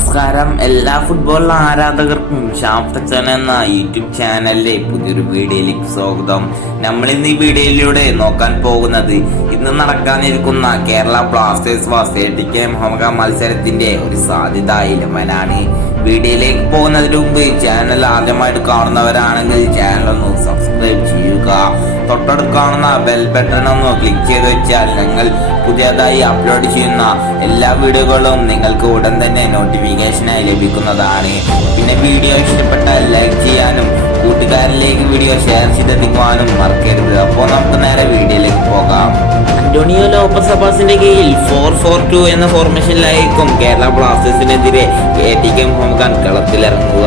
നമസ്കാരം എല്ലാ ഫുട്ബോൾ ആരാധകർക്കും ഷാഫ്റ്റച്ചൻ എന്ന യൂട്യൂബ് ചാനലിലെ പുതിയൊരു വീഡിയോയിലേക്ക് സ്വാഗതം. നമ്മൾ ഇന്ന് ഈ വീഡിയോയിലൂടെ നോക്കാൻ പോകുന്നത് ഇന്ന് നടക്കാനിരിക്കുന്ന Kerala Blasters vs ATK Mohun Bagan മത്സരത്തിന്റെ ഒരു സാധ്യത 11 വീഡിയോയിലേക്ക് പോകുന്നതിന് മുമ്പ് ചാനൽ ആദ്യമായിട്ട് കാണുന്നവരാണെങ്കിൽ ചാനൽ ഒന്ന് സബ്സ്ക്രൈബ് ചെയ്യുക. തൊട്ടടുത്ത് കാണുന്ന ബെൽ ബട്ടൺ ഒന്ന് ക്ലിക്ക് ചെയ്ത് വെച്ചാൽ ഞങ്ങൾ പുതിയതായി അപ്ലോഡ് ചെയ്യുന്ന എല്ലാ വീഡിയോകളും നിങ്ങൾക്ക് ഉടൻ തന്നെ നോട്ടിഫിക്കേഷനായി ലഭിക്കുന്നതാണ്. പിന്നെ വീഡിയോ ഇഷ്ടപ്പെട്ടാൽ ലൈക്ക് ചെയ്യാനും കൂട്ടുകാരിലേക്ക് വീഡിയോ ഷെയർ ചെയ്തെത്തിക്കുവാനും മറക്കരുത്. അപ്പോൾ നമുക്ക് നേരെ വീഡിയോയിലേക്ക് പോകാം. അന്റോണിയോ ലോപ്പസ് സബാസിന്റെ കീഴിൽ 4-4-2 എന്ന ഫോർമേഷനിലായിരിക്കും കേരള ബ്ലാസ്റ്റേഴ്സിനെതിരെ ATK മോഹൻബഗാൻ കളത്തിലിറങ്ങുക.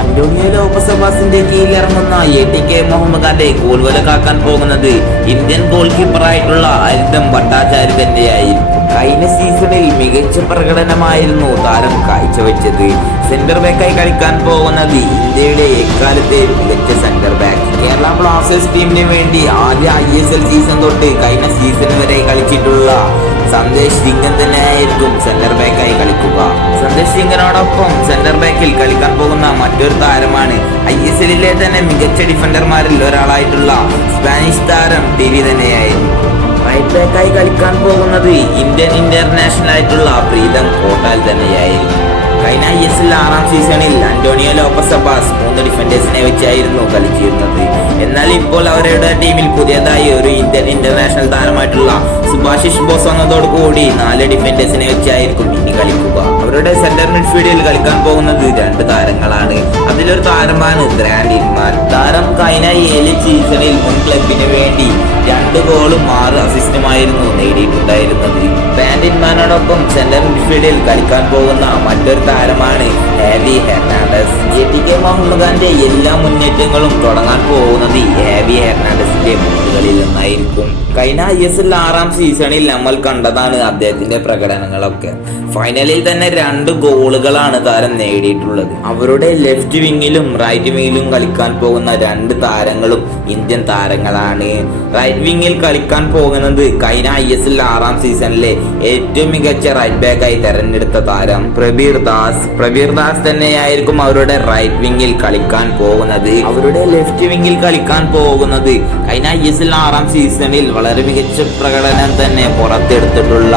അന്റോണിയോ ലോപ്പസ് സബാസിന്റെ കീഴിൽ ഇറങ്ങുന്ന ATK മോഹൻബഗാന്റെ ഗോൾ വല കാക്കാൻ പോകുന്നത് ഇന്ത്യൻ ഗോൾ കീപ്പറായിട്ടുള്ള അരിന്ദം ഭട്ടാചാര്യ തന്നെയായിരിക്കും. കഴിഞ്ഞ സീസണിൽ മികച്ച പ്രകടനമായിരുന്നു താരം കാഴ്ചവെച്ചത്. സെന്റർ ബാക്കായി കളിക്കാൻ പോകുന്നത് ഇന്ത്യയുടെ എക്കാലത്തെ മികച്ച സെന്റർ ബാക്ക്. കേരള ബ്ലാസ്റ്റേഴ്സ് ടീമിന് വേണ്ടി ആദ്യ ISL സീസൺ തൊട്ട് കഴിഞ്ഞ സീസൺ വരെ കളിച്ചിട്ടുള്ള സന്ദേശ് സിംഗൻ തന്നെയായിരിക്കും സെന്റർ ബാക്കായി കളിക്കുക. സന്ദേശ് സിംഗനോടൊപ്പം സെന്റർ ബാക്കിൽ കളിക്കാൻ പോകുന്ന മറ്റൊരു താരമാണ് ISLിലെ തന്നെ മികച്ച ഡിഫൻഡർമാരിൽ ഒരാളായിട്ടുള്ള സ്പാനിഷ് താരം ടിരി തന്നെയായിരുന്നു. റൈറ്റ് ബാക്കായി കളിക്കാൻ പോകുന്നത് ഇന്ത്യൻ ഇന്റർനാഷണൽ ആയിട്ടുള്ള പ്രീതം കോട്ടാൽ തന്നെയായിരുന്നു. കഴിഞ്ഞ ISL 6ാം സീസണിൽ അന്റോണിയോ ലോപ്പസ് സബാസ് 3 ഡിഫൻഡേഴ്സിനെ വെച്ചായിരുന്നു കളിച്ചിരുന്നത്. എന്നാൽ ഇപ്പോൾ അവരുടെ ടീമിൽ പുതിയതായി ഒരു ഇന്ത്യൻ ഇന്റർനാഷണൽ താരമായിട്ടുള്ള സുഭാഷിഷ് ബോസ് വന്നതോടുകൂടി 4 ഡിഫൻഡേഴ്സിനെ വെച്ചായിരിക്കും ഇനി കളിക്കുക. അവരുടെ സെന്റർ മിഡ്ഫീൽഡിൽ കളിക്കാൻ പോകുന്നത് 2 താരങ്ങളാണ്. അതിലൊരു താരമാണ് ഗ്രാൻഡ് ഇൻമാൻ. താരം കഴിഞ്ഞ 7 സീസണിൽ മുൻ ക്ലബിന് വേണ്ടി 2 ഗോളും 6 അസിസ്റ്റുമായിരുന്നു നേടിയിട്ടുണ്ടായിരുന്നത്. ഗ്രാൻഡ് ഇൻമാനോടൊപ്പം സെന്റർ മിഡ്ഫീൽഡിൽ കളിക്കാൻ പോകുന്ന മറ്റൊരു താരമാണ് ഹാവി ഹെർണാണ്ടസ്. ATK മോഹൻബഗാന്റെ എല്ലാ മുന്നേറ്റങ്ങളും തുടങ്ങാൻ പോകുന്നത് ഹാവി ഹെർണാണ്ടസിന്റെ മുന്നുകളിൽ നിന്നായിരിക്കും. കഴിഞ്ഞ ISL 6ാം സീസണിൽ നമ്മൾ കണ്ടതാണ് അദ്ദേഹത്തിന്റെ പ്രകടനങ്ങളൊക്കെ. ഫൈനലിൽ തന്നെ 2 ഗോളുകളാണ് താരം നേടിയിട്ടുള്ളത്. അവരുടെ ലെഫ്റ്റ് വിങ്ങിലും റൈറ്റ് വിങ്ങിലും കളിക്കാൻ പോകുന്ന 2 താരങ്ങളും ഇന്ത്യൻ താരങ്ങളാണ്. റൈറ്റ് വിങ്ങിൽ കളിക്കാൻ പോകുന്നത് കഴിഞ്ഞ ISL 6ാം സീസണിലെ ഏറ്റവും മികച്ച റൈറ്റ് ബാക്കായി തെരഞ്ഞെടുത്ത താരം പ്രബീർ ദാസ് തന്നെയായിരിക്കും അവരുടെ റൈറ്റ് വിങ്ങിൽ കളിക്കാൻ പോകുന്നത്. അവരുടെ ലെഫ്റ്റ് വിങ്ങിൽ കളിക്കാൻ പോകുന്നത് കഴിഞ്ഞ ISL 6ാം സീസണിൽ വളരെ മികച്ച പ്രകടനം തന്നെ പുറത്തെടുത്തിട്ടുള്ള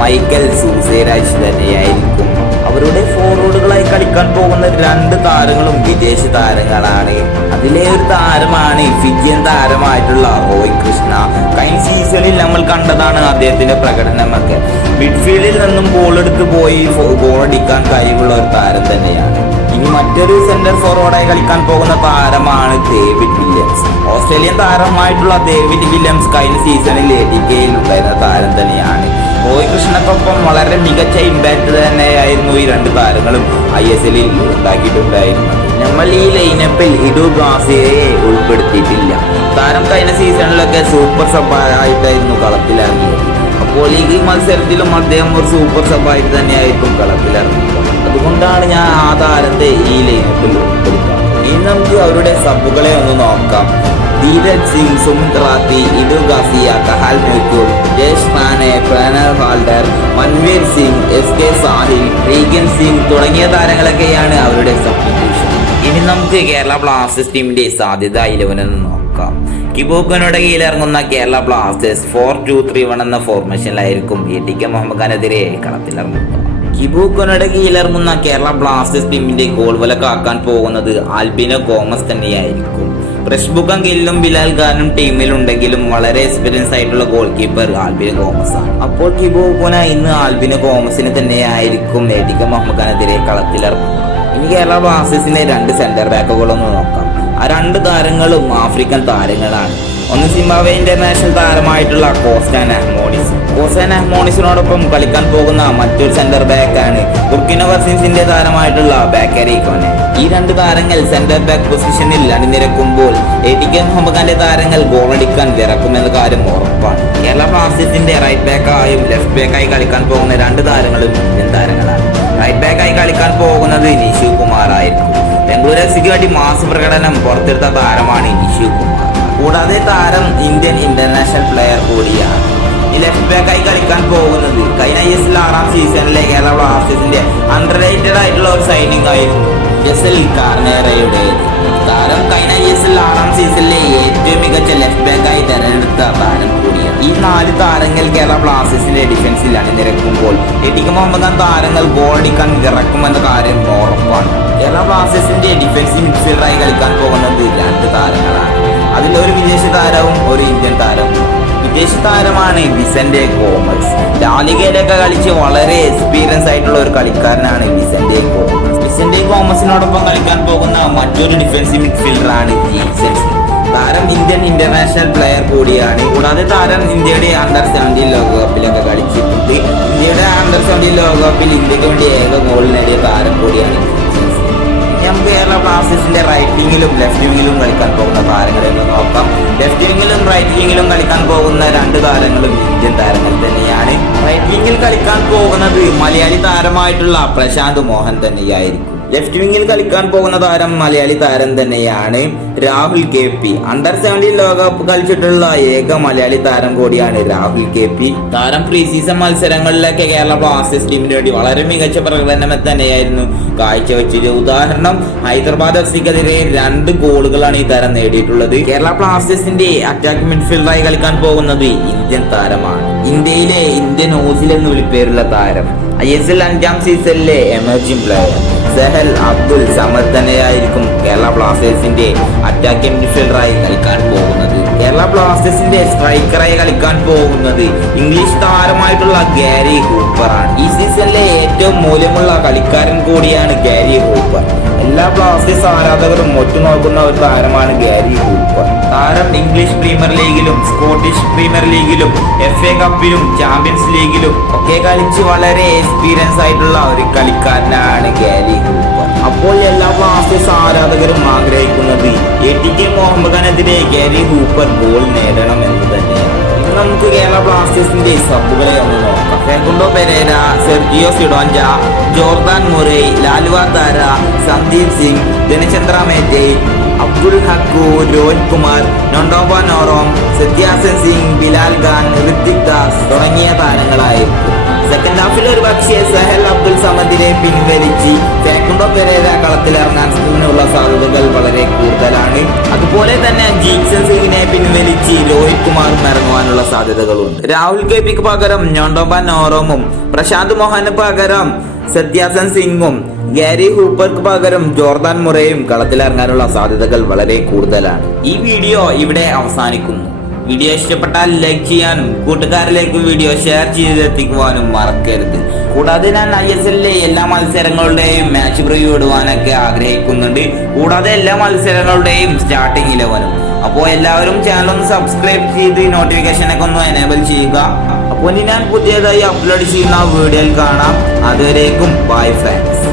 മൈക്കൽ സൂസേരാജ് തന്നെയായിരിക്കും. അവരുടെ ഫോർവേഡുകളായി കളിക്കാൻ പോകുന്ന 2 താരങ്ങളും വിദേശ താരങ്ങളാണ്. അതിലെ ഒരു താരമാണ് ഫിജിയൻ താരമായിട്ടുള്ള റോയ് കൃഷ്ണ. കഴിഞ്ഞ സീസണിൽ നമ്മൾ കണ്ടതാണ് അദ്ദേഹത്തിന്റെ പ്രകടനമൊക്കെ. മിഡ്ഫീൽഡിൽ നിന്നും ബോൾ എടുത്ത് പോയി ഗോൾ അടിക്കാൻ കഴിവുള്ള ഒരു താരം തന്നെയാണ്. ഇനി മറ്റൊരു സെന്റർ ഫോർവേഡായി കളിക്കാൻ പോകുന്ന താരമാണ് ഡേവിഡ് വില്യംസ്. ഓസ്ട്രേലിയൻ താരമായിട്ടുള്ള ഡേവിഡ് വില്യംസ് കഴിഞ്ഞ സീസണിൽ ATKയിൽ ഉണ്ടായിരുന്ന താരം തന്നെയാണ്. റോയ് കൃഷ്ണക്കൊപ്പം വളരെ മികച്ച ഇമ്പാക്ട് തന്നെയായിരുന്നു ഈ 2 താരങ്ങളും ISLിൽ ഉണ്ടാക്കിയിട്ടുണ്ടായിരുന്നത്. നമ്മൾ ഈ ലൈനപ്പിൽ ഇഡു ഗാസിയെ ഉൾപ്പെടുത്തിയിട്ടില്ല. താരം കഴിഞ്ഞ സീസണിലൊക്കെ സൂപ്പർ സബായിട്ടായിരുന്നു കളത്തിലിറങ്ങിയത്. അപ്പോൾ ഈ മത്സരത്തിലും അദ്ദേഹം ഒരു സൂപ്പർ സബായിട്ട് തന്നെയായിരിക്കും കളത്തിലിറങ്ങിയത്. അതുകൊണ്ടാണ് ഞാൻ ആ താരത്തെ ഈ ലൈനപ്പിൽ ഉൾപ്പെടുത്താം. ഇനി നമുക്ക് അവരുടെ സബുകളെ ഒന്ന് നോക്കാം. Dheeraj Singh, Sumit Rathi, Edu Garcia, Carl മേക്കൂർ, ജേഷ് റാനെ, പ്രണർ ഹാൽഡർ, മൻവീർ സിംഗ്, SK സാഹിൽ, റീഗൻ സിംഗ് തുടങ്ങിയ താരങ്ങളൊക്കെയാണ് അവരുടെ സബ്സ്റ്റിറ്റ്യൂഷൻ. ഇനി നമുക്ക് കേരള ബ്ലാസ്റ്റേഴ്സ് ടീമിന്റെ സാധ്യത 11 നോക്കാം. കിബോക്കനോട് കീഴിലിറങ്ങുന്ന കേരള ബ്ലാസ്റ്റേഴ്സ് 4-2-3-1 എന്ന ഫോർമേഷനിലായിരിക്കും ATK മോഹൻബഗാനെതിരെ കളത്തിലിറങ്ങുക. കിബോക്കനോട് കീഴിലിറങ്ങുന്ന കേരള ബ്ലാസ്റ്റേഴ്സ് ടീമിന്റെ ഗോൾ വല കാക്കാൻ പോകുന്നത് ആൽബിനോ ഗോമസ് തന്നെയായിരിക്കും. പ്രഷ്ബുക്കം ഗില്ലും ബിലാൽ ഖാനും ടീമിലുണ്ടെങ്കിലും വളരെ എക്സ്പീരിയൻസ് ആയിട്ടുള്ള ഗോൾ കീപ്പർ ആൽബിനോ ഗോമസ് ആണ്. അപ്പോൾ കിബോക്കന ഇന്ന് ആൽബിനോ ഗോമസിന് തന്നെയായിരിക്കും ATK മോഹൻബഗാനെതിരെ കളത്തിലിറങ്ങുക. ഇനി കേരള ബ്ലാസ്റ്റേഴ്സിന്റെ 2 സെന്റർ ബാക്കുകളൊന്ന് നോക്കാം. ആ 2 താരങ്ങളും ആഫ്രിക്കൻ താരങ്ങളാണ്. ഒന്ന് സിംബാബ്വെ ഇന്റർനാഷണൽ താരമായിട്ടുള്ള കോസ്റ്റാൻ അഹ്മോണിസിനോടൊപ്പം കളിക്കാൻ പോകുന്ന മറ്റൊരു സെന്റർ ബാക്കാണ് ബുർക്കിന ഫാസോന്റെ താരമായിട്ടുള്ള ബാക്കറി കോനെ. ഈ 2 താരങ്ങൾ സെന്റർ ബാക്ക് പൊസിഷനിൽ അണിനിരക്കുമ്പോൾ ATK മോഹൻബഗാന്റെ താരങ്ങൾ ഗോളടിക്കാൻ വിറക്കുമെന്ന കാര്യം ഉറപ്പാണ്. കേരള ബ്ലാസ്റ്റേഴ്സിന്റെ റൈറ്റ് ബാക്കായും ലെഫ്റ്റ് ബാക്കായി കളിക്കാൻ പോകുന്ന 2 താരങ്ങളും ഇന്ത്യൻ താരങ്ങളാണ്. റൈറ്റ് ബാക്കായി കളിക്കാൻ പോകുന്നത് നിഷു കുമാർ ആയിരിക്കും. ബംഗളൂരു എഫ്സിക്ക് വേണ്ടി മാസ് പ്രകടനം പുറത്തെടുത്ത താരമാണ് നിഷു കുമാർ. കൂടാതെ താരം ഇന്ത്യൻ ഇന്റർനാഷണൽ പ്ലെയർ കൂടിയാണ്. ഈ ലെഫ്റ്റ് ബാക്കായി കളിക്കാൻ പോകുന്നത്. കഴിഞ്ഞ ISL 6ാം സീസണിലെ കേരള ബ്ലാസ്റ്റേഴ്സിന്റെ അണ്ടർറേറ്റഡ് ആയിട്ടുള്ള ഒരു സൈനിങ് ആയിരുന്നു ജസൽ കാർണേറയുടെ. താരം കഴിഞ്ഞ ISL 6ാം സീസണിലെ ഏറ്റവും മികച്ച ലെഫ്റ്റ് ബാക്കായി തെരഞ്ഞെടുത്ത താരം കൂടിയാണ്. ഈ 4 താരങ്ങൾ കേരള ബ്ലാസ്റ്റേഴ്സിന്റെ ഡിഫൻസിൽ അണിനിരക്കുമ്പോൾ എടിക്ക് മുഹമ്മദ് ഖാൻ താരങ്ങൾ ഗോളടിക്കാൻ ഇറക്കുമെന്ന കാര്യം ഉറപ്പാണ്. കേരള ബ്ലാസ്റ്റേഴ്സിന്റെ ഡിഫൻസീവ് മിഡ്ഫീൽഡറായി കളിക്കാൻ പോകുന്നത് 2 താരങ്ങളാണ്. അതിലൊരു വിദേശ താരവും ഒരു ഇന്ത്യൻ താരവും. വിദേശ താരമാണ് വിസന്റെ ഗോമസ്. ലാലിഗയിലൊക്കെ കളിച്ച് വളരെ എക്സ്പീരിയൻസ് ആയിട്ടുള്ള ഒരു കളിക്കാരനാണ് വിസന്റെ ഗോമസ്. വിസന്റെ ഗോമസിനോടൊപ്പം കളിക്കാൻ പോകുന്ന മറ്റൊരു ഡിഫൻസീവ് മിഡ്ഫീൽഡറാണ് ജീക്സൺ സിംഗ്. താരം ഇന്ത്യൻ ഇന്റർനാഷണൽ പ്ലെയർ കൂടിയാണ്. കൂടാതെ താരം ഇന്ത്യയുടെ അണ്ടർ-17 ലോകകപ്പിലൊക്കെ കളിച്ചിട്ടുണ്ട്. ഇന്ത്യയുടെ അണ്ടർ-17 ലോകകപ്പിൽ ഇന്ത്യക്ക് വേണ്ടി ഏക ഗോൾ നേടിയ താരം കൂടിയാണ്. നമുക്ക് കേരള ബ്ലാസ്റ്റേഴ്സിന്റെ റൈറ്റ് വിങ്ങിലും ലെഫ്റ്റ് വിങ്ങിലും കളിക്കാൻ പോകുന്ന താരങ്ങളെന്ന് നോക്കാം. ലെഫ്റ്റ് വിങ്ങിലും റൈറ്റ് വിങ്ങിലും കളിക്കാൻ പോകുന്ന 2 താരങ്ങളും ഇന്ത്യൻ താരങ്ങൾ തന്നെയാണ്. റൈറ്റ് വിങ്ങിൽ കളിക്കാൻ പോകുന്നത് മലയാളി താരമായിട്ടുള്ള പ്രശാന്ത് മോഹൻ തന്നെയായിരിക്കും. ലെഫ്റ്റ് വിങ്ങിൽ കളിക്കാൻ പോകുന്ന താരം മലയാളി താരം തന്നെയാണ് രാഹുൽ KP. അണ്ടർ-17 ലോകകപ്പ് കളിച്ചിട്ടുള്ള ഏക മലയാളി താരം കൂടിയാണ് രാഹുൽ KP. താരം പ്രീ സീസൺ മത്സരങ്ങളിലൊക്കെ കേരള ബ്ലാസ്റ്റേഴ്സ് ടീമിന് വേണ്ടി വളരെ മികച്ച പ്രകടനം തന്നെയായിരുന്നു കാഴ്ചവെച്ചത്. ഉദാഹരണം, ഹൈദരാബാദ് FCക്കെതിരെ 2 ഗോളുകളാണ് ഈ താരം നേടിയിട്ടുള്ളത്. കേരള ബ്ലാസ്റ്റേഴ്സിന്റെ അറ്റാക്ക് മിഡ്ഫീൽഡറായി കളിക്കാൻ പോകുന്നത് ഇന്ത്യൻ താരമാണ്. ഇന്ത്യയിലെ ഇന്ത്യൻ ഓസിൽ എന്ന് വിളിപ്പേരുള്ള താരം. ISL 5ാം സീസണിലെ എമർജിംഗ് പ്ലെയർ സെഹൽ അബ്ദുൽ സമദ് തന്നെയായിരിക്കും കേരള ബ്ലാസ്റ്റേഴ്സിന്റെ അറ്റാക്കിംഗ് മിഡ്ഫീൽഡറായി കളിക്കാൻ പോകുന്നത്. കേരള ബ്ലാസ്റ്റേഴ്സിന്റെ സ്ട്രൈക്കറായി കളിക്കാൻ പോകുന്നത് ഇംഗ്ലീഷ് താരമായിട്ടുള്ള ഗാരി ഹൂപ്പറാണ്. ഈ സീസണിലെ ഏറ്റവും മൂല്യമുള്ള കളിക്കാരൻ കൂടിയാണ് ഗാരി ഹൂപ്പർ. എല്ലാ ബ്ലാസ്റ്റേഴ്സ് ആരാധകരും ഒറ്റുനോക്കുന്ന ഒരു താരമാണ് ഗാരി ഹൂപ്പർ. താരം ഇംഗ്ലീഷ് പ്രീമിയർ ലീഗിലും സ്കോട്ടിഷ് പ്രീമിയർ ലീഗിലും FA കപ്പിലും ചാമ്പ്യൻസ് ലീഗിലും ഒക്കെ കളിച്ച് വളരെ എക്സ്പീരിയൻസ് ആയിട്ടുള്ള ഒരു കളിക്കാരനാണ് ഗാരി ഹൂപ്പർ. അപ്പോൾ എല്ലാ ബ്ലാസ്റ്റേഴ്സ് ആരാധകരും ആഗ്രഹിക്കുന്നത് ATK മുഹമ്മദ് ഖാനെതിരെ ഗാരി ഹൂപ്പർ ഗോൾ നേടണം എന്ന് തന്നെയാണ്. നമുക്ക് കേരള ബ്ലാസ്റ്റേഴ്സിന്റെ സബ്ബുകളെ ഒന്ന് നോക്കാം. Fernando Pereira, Sergio Sidoncha, Jordan Murray, Lalruatthara, Sandeep Singh, Denechandra Meitei, Abdul Hakku, Rohit Kumar, Nongdamba Naorem, Satyasen Singh, Bilal Khan, Ritwik Das തുടങ്ങിയ താരങ്ങളായിരിക്കും. സെക്കൻഡ് ഹാഫിൽ ഒരു പക്ഷേ സെഹൽ അബ്ദുൽ സമദിനെ പിൻവലിച്ച് ഫെർണാണ്ടോ പെരേര കളത്തിലിറങ്ങാനുള്ള സാധ്യതകൾ വളരെ കൂടുതലാണ്. അതുപോലെ തന്നെ ജീക്സൺ സിംഗിനെ പിൻവലിച്ച് രോഹിത് കുമാറും ഇറങ്ങുവാനുള്ള സാധ്യതകളുണ്ട്. രാഹുൽ KPക്ക് പകരം നൊണ്ടോബ നോറോമും, പ്രശാന്ത് മോഹന് പകരം സത്യാസൻ സിംഗും, ഗാരി ഹൂപ്പർക്ക് പകരം ജോർദാൻ മുറയും കളത്തിലിറങ്ങാനുള്ള സാധ്യതകൾ വളരെ കൂടുതലാണ്. ഈ വീഡിയോ ഇവിടെ അവസാനിക്കുന്നു. വീഡിയോ ഇഷ്ടപ്പെട്ടാൽ ലൈക്ക് ചെയ്യാനും കൂട്ടുകാരിലേക്ക് വീഡിയോ ഷെയർ ചെയ്തെത്തിക്കുവാനും മറക്കരുത്. കൂടാതെ ഞാൻ ISLലെ എല്ലാ മത്സരങ്ങളുടെയും മാച്ച് പ്രിവ്യൂ ഇടുവാനൊക്കെ ആഗ്രഹിക്കുന്നുണ്ട്. കൂടാതെ എല്ലാ മത്സരങ്ങളുടെയും സ്റ്റാർട്ടിംഗ് 11. അപ്പോൾ എല്ലാവരും ചാനൽ ഒന്ന് സബ്സ്ക്രൈബ് ചെയ്ത് നോട്ടിഫിക്കേഷനൊക്കെ ഒന്ന് എനേബിൾ ചെയ്യുക. അപ്പോൾ ഞാൻ പുതിയതായി അപ്ലോഡ് ചെയ്യുന്ന വീഡിയോയിൽ കാണാം. അതുവരേക്കും ബൈ ഫ്രണ്ട്സ്.